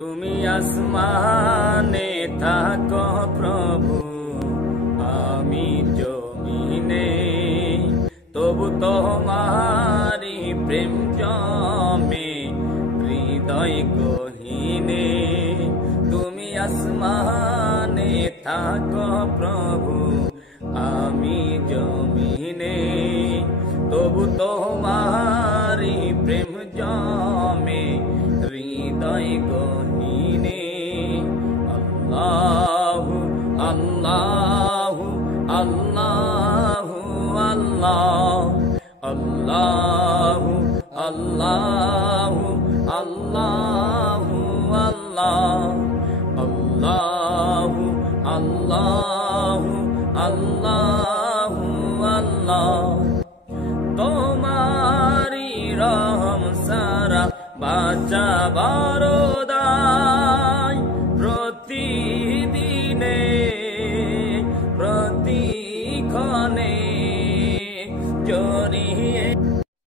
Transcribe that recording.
তুমি আসমানে থাকো প্রভু, আমি জমিনে, তবু তোমারি প্রেম জমে হৃদয় গহীনে। তুমি আসমানে থাকো প্রভু, আমি জমিনে, তবু তোমারি প্রেম জমে হৃদয় গহীনে। আল্লাহু আল্লাহু আল্লাহু আল্লাহ, আল্লাহু আল্লাহু আল্লাহু আল্লাহ, আল্লাহু আল্লাহু আল্লাহু আল্লাহ। তোমারি রহম সারা বাঁচাবার দায়, প্রতিদিনে প্রতিক্ষণে জড়িয়ে